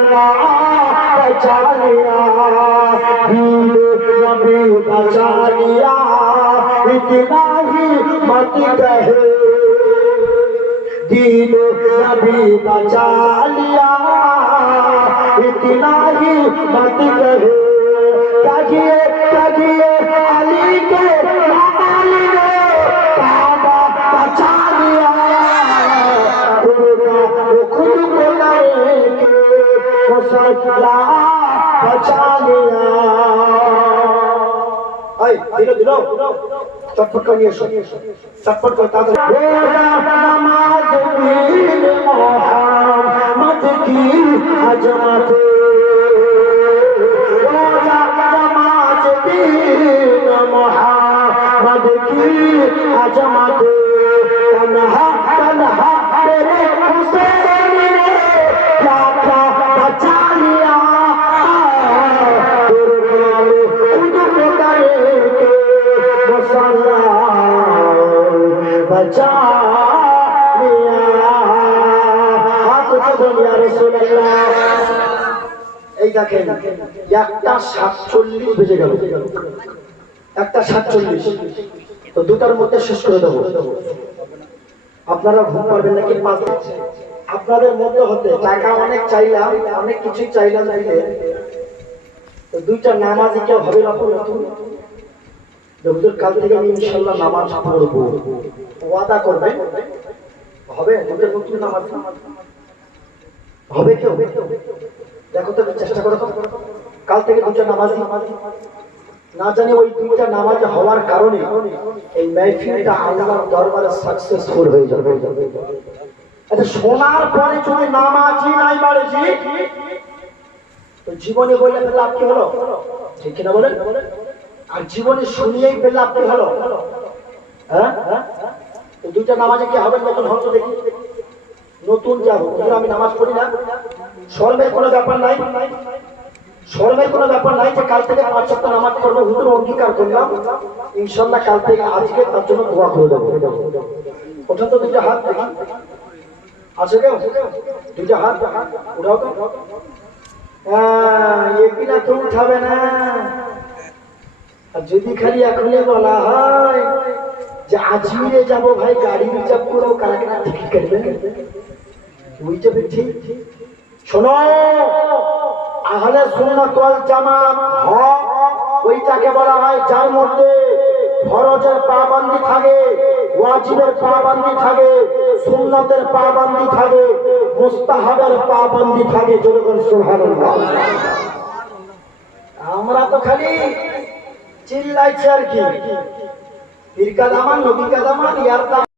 बचा लिया कभ बचा लिया इतनाही बतिक दीन कभी बचालिया इतनाही बतिक से खुदा बचा लिया दिलो दिलो चप्पल कर ये चप्पल करता था नमाज में मोहम्मद की अजमत नमाज में मोहम्मद की अजमत तन्हा बचा लिया हाथ उठे बोलिया रसूलुल्लाह এই দেখেন একটা সাতচল্লিশ বেজে গেল একটা সাতচল্লিশ তো দুটার মধ্যে শেষ করে দেবো আপনারা ঘুম পারবেন নাকি পাঁচ আপনাদের মধ্যে হতে টাকা অনেক চাইলাম অনেক কিছুই চাইলাম দিতে তো দুইটা নামাজি কেউ হবে না নতুন কাল থেকে আমি নামাজ ওয়াদা করবেন হবে? নতুন নামাজ? হবে কেউ দেখো তো, চেষ্টা করো কাল থেকে দুটো নামাজ। না জানি ওই দুইটা নামাজ হওয়ার কারণে এই মেহফিলটা আল্লাহর দরবারে সাকসেসফুল হয়ে যাবে। আচ্ছা শোনার পরে যদি নামাজই নাই বাড়েছি তো জীবনে বললে লাভ হলো? ঠিক কিনা বলেন? আর জীবনে শুনিয়েই পেলে আপনি ভালো। হলো হ্যাঁ দুইটা নামাজে কি হবে নতুন হতো দেখি। নতুন যা হোক আমি নামাজ পড়ি না। শর্মের কোনো ব্যাপার নাই। শর্মের কোনো ব্যাপার নাই যে কাল থেকে পাঁচ সপ্তাহ নামাজ পড়ব, হুজুর অঙ্গীকার করলাম। ইনশাল্লাহ কাল থেকে আজকে তার জন্য দোয়া করে দেবো। ওঠা তো দুইটা হাত দেখি। আছে কেউ? দুইটা হাত? উঠাও তো। হ্যাঁ এপিনা তো উঠাবে না। যদি খালি এখনই বলা হয় যে আজমিরে যাব ভাই গাড়ি রিজার্ভ করেও কারা কারা টিকিট কাটবে বুঝতে পেরেছি শোনো, আহলে সুন্নাত ওয়াল জামাত হক ওইটাকে বলা হয় যার মধ্যে ফরজের পাবন্দি থাকে, ওয়াজিবের পাবন্দি থাকে, সুন্নাতের পাবন্দি থাকে, মুস্তাহাবের পাবন্দি থাকে। যেরকম সুবহানাল্লাহ। আমরা তো খালি চিল্লাইছি আর কি। পীর কাদামান নবী কাদামান ইয়ার